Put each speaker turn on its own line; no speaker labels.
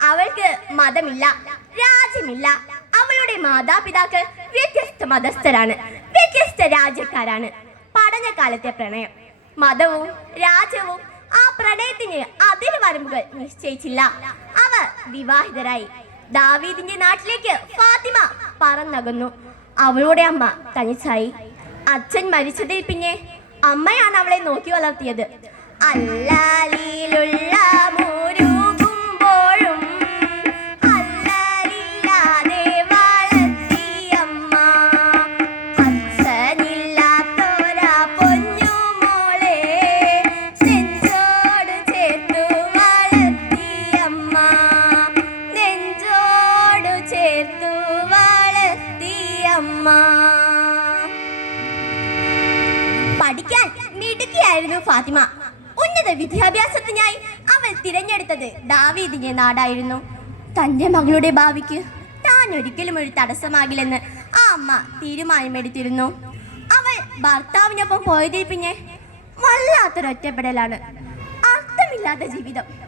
അവൾക്ക് മതമില്ല രാജ്യമില്ല. അവളുടെ മാതാപിതാക്കൾ വ്യത്യസ്ത മതസ്ഥരാണ്. വ്യത്യസ്ത രാജ്യക്കാരാണ്. പഠനകാലത്തെ പ്രണയം. മതവും രാജ്യവും ആ പ്രണയത്തിന് അതിൽ വരമ്പുകൾ നിശ്ചയിച്ചില്ല. അവർ വിവാഹിതരായി. ദാവീദിന്റെ നാട്ടിലേക്ക് ഫാത്തിമ പറന്നകുന്നു. അവളുടെ അമ്മ തനിച്ചായി. അച്ഛൻ മരിച്ചതിൽ പിന്നെ അമ്മയാണ് അവളെ നോക്കി വളർത്തിയത്. അല്ലാലിലുള്ള വളർത്തിയമ്മ പഠിക്കാൻ മിടുക്കിയായിരുന്നു ഫാത്തിമ. ഉന്നത വിദ്യാഭ്യാസത്തിനായി അവൾ തിരഞ്ഞെടുത്തത് ദാവീദിന്റെ നാടായിരുന്നു. തന്റെ മകളുടെ ഭാവിക്ക് താൻ ഒരിക്കലും ഒരു തടസ്സമാകില്ലെന്ന് ആ അമ്മ തീരുമാനമെടുത്തിരുന്നു. അവൾ ഭർത്താവിനൊപ്പം പോയതിൽ പിന്നെ വല്ലാത്തൊരൊറ്റപ്പെടലാണ്. അർത്ഥമില്ലാത്ത ജീവിതം.